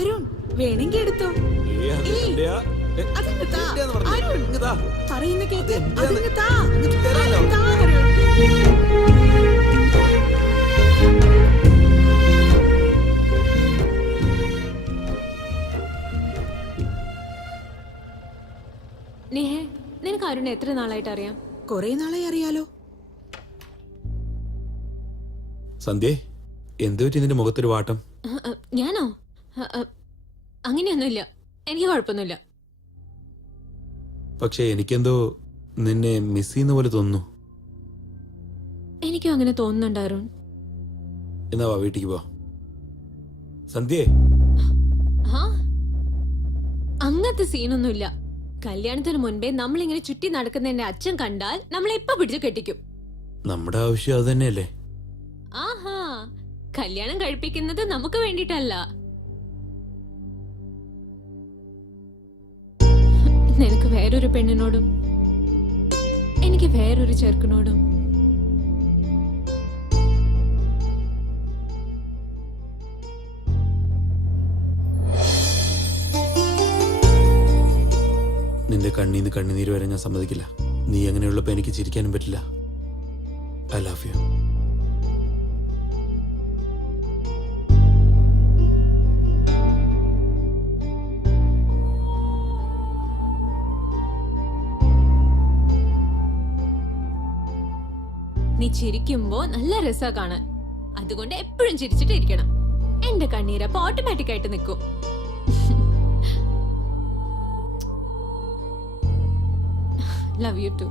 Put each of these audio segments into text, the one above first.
അരുൺ വേണമെങ്കിൽ എടുത്തോ. അതങ്ങ് താ. അരുൺ പറയുന്ന കേക്ക്. അതങ്ങ് താ. താ അരുൺ. നേഹേ, നിനക്ക് അരുൺ എത്ര നാളായിട്ട് അറിയാം? കൊറേ നാളായി അറിയാലോ. സന്ധ്യേ, എന്ത് പറ്റി നിന്റെ മുഖത്തൊരു വാട്ടം? ഞാനോ? അങ്ങനെയൊന്നുമില്ല, എനിക്ക് കുഴപ്പമൊന്നുമില്ല. പക്ഷെ എനിക്കെന്തോ നിന്നെ മിസ് ചെയ്യുന്ന പോലെ തോന്നുന്നു. എനിക്കും അങ്ങനെ തോന്നുന്നുണ്ട് അരുൺ. എന്നാ വാ, വീട്ടിക്ക് പോ. സന്ധ്യേ, അങ്ങനത്തെ സീനൊന്നുമില്ല. കല്യാണത്തിന് മുൻപേ നമ്മളിങ്ങനെ ചുറ്റി നടക്കുന്ന എന്റെ അച്ഛൻ കണ്ടാൽ നമ്മളെ എപ്പ പിടിച്ചു കെട്ടിക്കും. നമ്മുടെ ആവശ്യം അത് തന്നെയല്ലേ? ആഹാ, കല്യാണം കഴിപ്പിക്കുന്നത് നമുക്ക് വേണ്ടിട്ടല്ല. നിനക്ക് വേറൊരു പെണ്ണിനോടും എനിക്ക് വേറൊരു ചെറുക്കനോടും നിന്റെ കണ്ണീന്ന് കണ്ണുനീര് വരെ ഞാൻ സമ്മതിക്കില്ല. നീ അങ്ങനെയുള്ളപ്പോ എനിക്ക് ചിരിക്കാനും പറ്റില്ല. I love you. നീ ചിരിക്കുമ്പോ നല്ല രസാ കാണാൻ. അതുകൊണ്ട് എപ്പോഴും ചിരിച്ചിട്ട് ഇരിക്കണം. എന്റെ കണ്ണീരപ്പോ ഓട്ടോമാറ്റിക് ആയിട്ട് നിൽക്കും. Love you to.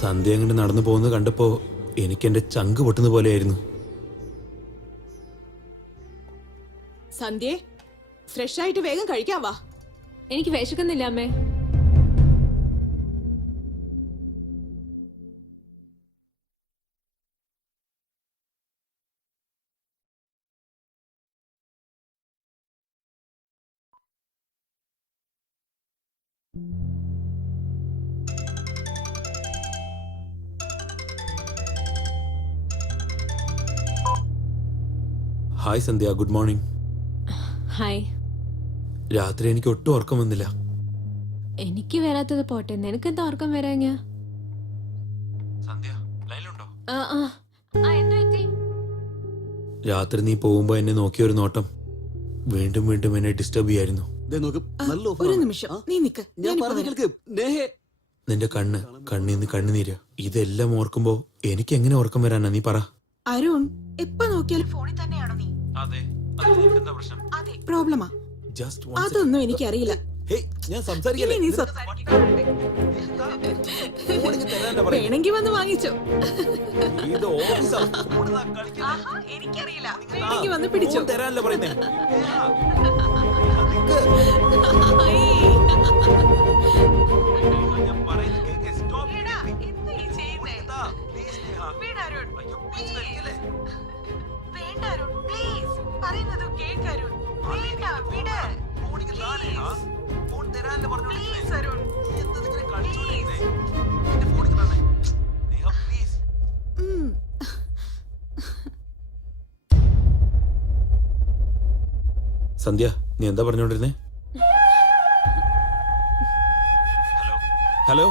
സന്ധ്യ അങ്ങോട്ട് നടന്നു പോകുന്നത് കണ്ടപ്പോ എനിക്ക് എന്റെ ചങ്ക് പൊട്ടുന്ന പോലെയായിരുന്നു. സന്ധ്യേ, ഫ്രഷ് ആയിട്ട് വേഗം കഴിക്കാൻ വാ. എനിക്ക് വിശക്കുന്നില്ല അമ്മേ. ഹായ് സന്ധ്യ, ഗുഡ് മോർണിംഗ്. ഹായ്. രാത്രി എനിക്ക് ഒട്ടും ഉറക്കം വന്നില്ല. എനിക്ക് വരാത്തത് പോട്ടെ, നിനക്കെന്താ ഉറക്കം വരാഞ്ഞ? രാത്രി നീ പോകുമ്പോ എന്നെ നോക്കിയ ഒരു നോട്ടം വീണ്ടും വീണ്ടും എന്നെ ഡിസ്റ്റർബ് ചെയ്യായിരുന്നു. ഒരു നിമിഷം നീ നിക്ക്. നിന്റെ കണ്ണീന്ന് കണ്ണുനീര്, ഇതെല്ലാം ഓർക്കുമ്പോ എനിക്ക് എങ്ങനെ ഉറക്കം വരാനാ? നീ പറ. അരുൺ, എപ്പോ നോക്കിയാലും ഫോണിൽ തന്നെയാണോ നീ? അതെ, പ്രോബ്ലമാ. അതൊന്നും എനിക്കറിയില്ല. വേണമെങ്കിൽ വന്ന് വാങ്ങിച്ചോ. എനിക്കറിയില്ല, വേണമെങ്കിൽ വന്ന് പിടിച്ചോ. സന്ധ്യ, നീ എന്താ പറഞ്ഞോണ്ടിരുന്നേ? ഹലോ,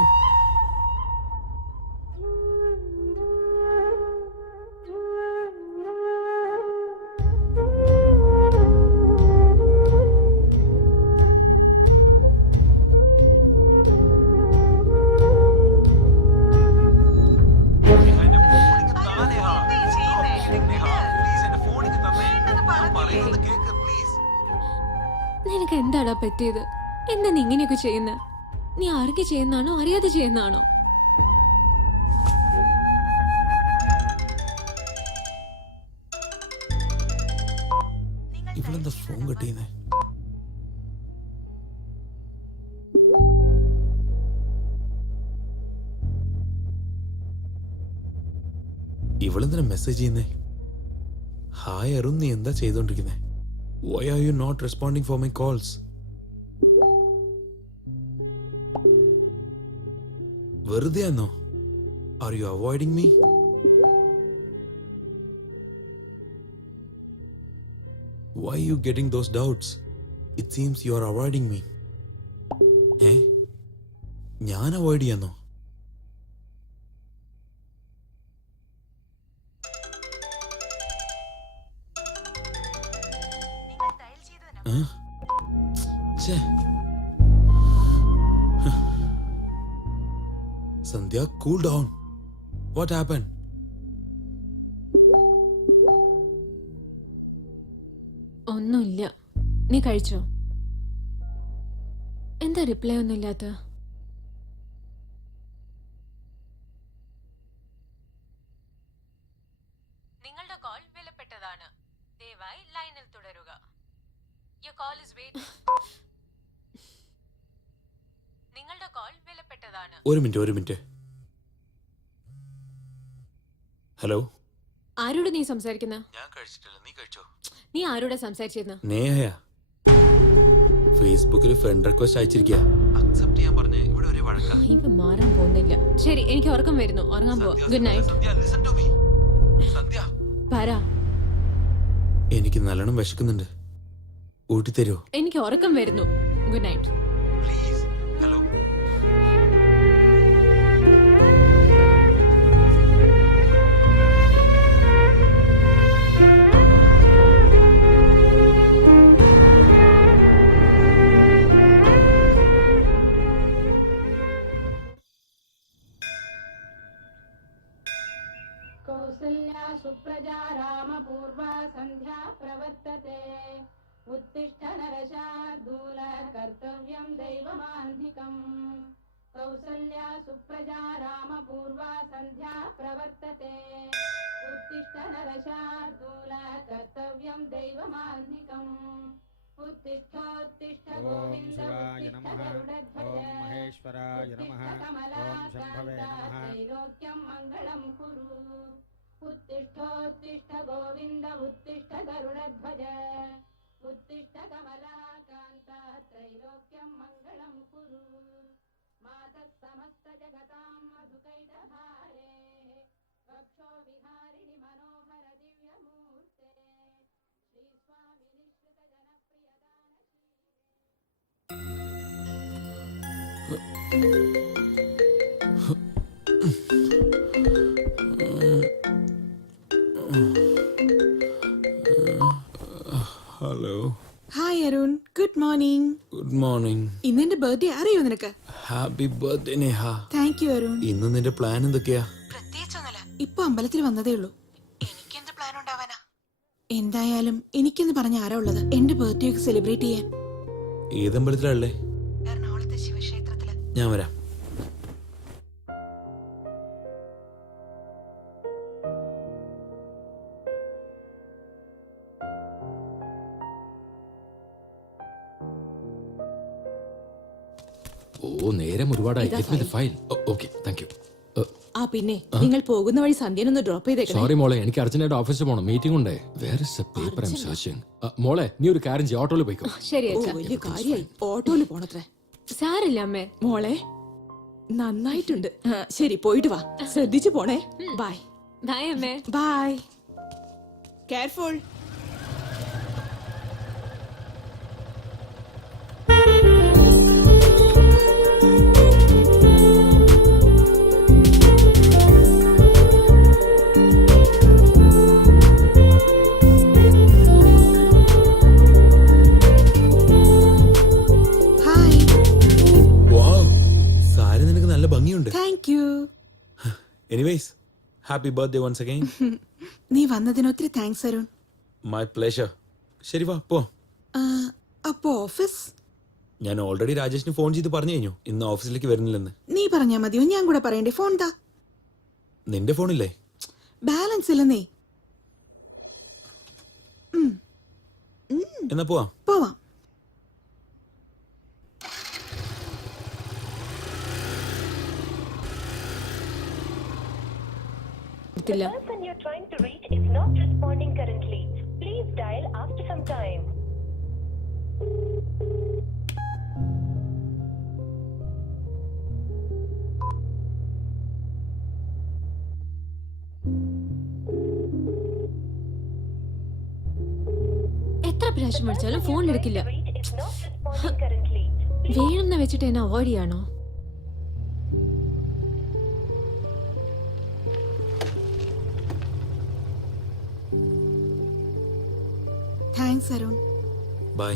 നിനക്ക് എന്താടാ പറ്റിയത്? എന്താ നീ ഇങ്ങനെയൊക്കെ ചെയ്യുന്ന? നീ ആർക്ക് ചെയ്യുന്നാണോ അറിയാതെ ചെയ്യുന്നാണോ? ഇവളെന്താ ഫോൺ കട്ട് ചെയ്യുന്നേ? ഇവളെന്തിനാ മെസ്സേജ് ചെയ്യുന്നേ? ഹായ് അരുൺ, നീ എന്താ ചെയ്തോണ്ടിരിക്കുന്നേ? Why are you not responding for my calls? വെറുതെ ആണോ? Are you avoiding me? Why are you getting those doubts? It seems you are avoiding me. ഞാൻ അവോയ്ഡ് ചെയ്യാന്നോ? Sandhya, cool down. What happen? ഒന്നുമില്ല. നീ കഴിച്ചോ? എന്താ റിപ്ലൈ ഒന്നും ഇല്ലാത്ത? നിങ്ങളുടെ കോൾ വിലപ്പെട്ടതാണ്. ദയവായി ലൈനിൽ തുടരുക. Your call is waiting. നിങ്ങളുടെ കോൾ വിലപ്പെട്ടതാണ്. ഒരു മിനിറ്റ്. ഹലോ, ആരോട് നീ സംസാരിക്കുന്ന? ഞാൻ കഴിച്ചിട്ടില്ല, നീ കഴിച്ചോ? നീ ആരോടാ സംസാരിച്ചിരുന്ന? നേഹയാ. ഫേസ്ബുക്കിൽ ഫ്രണ്ട് റിക്വസ്റ്റ് അയച്ചിരിക്കുക. അക്സെപ്റ്റ് ചെയ്യാൻ പറഞ്ഞേ. ഇവിടെ ഒരു വഴക്കാ. ഇവ മാറാൻ പോകുന്നില്ല. ശരി, എനിക്ക് ഉറക്കം വരുന്നു. ഉറങ്ങാൻ പോവാ. Good night. പറ. എനിക്ക് നല്ലോണം വിശക്കുന്നുണ്ട്. ഊട്ടി തരുമോ? എനിക്ക് ഉറക്കം വരുന്നു. Good night. Please. Hello. Kausalya सुप्रजा रामपूर्वा सन्ध्या प्रवर्तते उत्तिष्ठ नरशार्दूल कर्तव्यं दैवमान्धिकम् कौसल्या सुप्रजा रामपूर्वा सन्ध्या प्रवर्तते उत्तिष्ठ नरशार्दूल कर्तव्यं दैवमान्धिकम् उत्तिष्ठोत्तिष्ठ गोविन्द उत्तिष्ठ गरुडध्वज महेश्वराय नमः ओम शंभवे नमः त्रैलोक्यं मङ्गलं कुरु उत्तिष्ठोत्तिष्ठ गोविन्द उत्तिष्ठ गरुडध्वज उत्तिष्ठ कमलाकान्त त्रैलोक्यं मङ्गलं कुरु मातः समस्त जगतां मधुकैटभारे वक्षो विहारिणि मनोहर दिव्यमूर्ते श्रीस्वामिनि hello. Hi Arun, good morning. Good morning. ഇന്ന് എന്റെ ബർത്ത്ഡേ അറിയോ നിനക്ക്? Happy birthday Neha. Thank you Arun. ഇന്ന് നിന്റെ പ്ലാൻ എന്തൊക്കെയാ? പ്രത്യേകിച്ചൊന്നുമില്ല, ഇപ്പൊ അമ്പലത്തിൽ വന്നതേ ഉള്ളൂ. എനിക്കെന്ത് പ്ലാൻ ഉണ്ടാവാനാ? എന്തായാലും എനിക്കെന്ന് പറഞ്ഞ ആരാ ഉള്ളത് എന്റെ ബർത്ത്ഡേ ഒക്കെ സെലിബ്രേറ്റ് ചെയ്യാൻ? ഏതമ്പലത്തിലല്ലേ? എറണാകുളത്തെ ശിവക്ഷേത്രത്തില്. ഞാൻ വരാം. ഓ നേരം ഒരുപാടായി. ഫയൽ. Okay, thank you. ആ പിന്നെ നിങ്ങൾ പോകുന്ന വഴി സന്ധ്യനൊന്ന് ഡ്രോപ്പ് ചെയ്തേക്കണം. സോറി മോളെ, എനിക്ക് അർജന്റായിട്ട് ഓഫീസിൽ പോകണം, മീറ്റിംഗ് ഉണ്ട്. Where is a paper I am searching. മോളെ, നീ ഒരു കാര്യം ചെയ്യ്, ഓട്ടോയിൽ പോയിക്കോ. ശരി ഓ അച്ഛാ. വലിയ കാര്യായി ഓട്ടോയിൽ പോണത്രേ. സാരില്ല അമ്മേ. മോളെ നന്നായിട്ടുണ്ട്. ശരി, പോയിട്ട് വാ, ശ്രദ്ധിച്ചു പോണേ. ബൈ. ബൈ അമ്മേ. Bye. Careful. Hi. Wow, sari നിനക്ക് നല്ല ഭംഗിയുണ്ട്. Thank you. Anyways, happy birthday once again. നീ വന്നതിന് ഒത്തിരി താങ്ക്സ് അരുൺ. My pleasure. ശരി, വാ പോ. ആ, അപ്പോ ഓഫീസ്? ഞാൻ ഓൾറെഡി രാജേഷിന് ഫോൺ ചെയ്ത് പറഞ്ഞു കഴിഞ്ഞു ഇന്ന് ഓഫീസിലേക്ക് വരുന്നില്ലെന്ന്. നീ പറഞ്ഞാ മതിയോ? ഞാൻ കൂടെ പറയണ്ടേ? ഫോൺ താ. നിന്റെ ഫോണില്ലേ? ബാലൻസ് ഇല്ലെന്നേ. എന്നാ പോവാം. പോവാം. കൊടുത്തില്ല. person you're trying to reach is not responding currently. Please dial after some time. എത്ര പ്രാവശ്യം വിളിച്ചാലും ഫോൺ എടുക്കില്ല. Reach is not responding currently. വേണമെന്ന് വെച്ചിട്ട് എന്നെ അവോയ്ഡ് ചെയ്യാണോ? താങ്ക്സ് അരുൺ. ബൈ.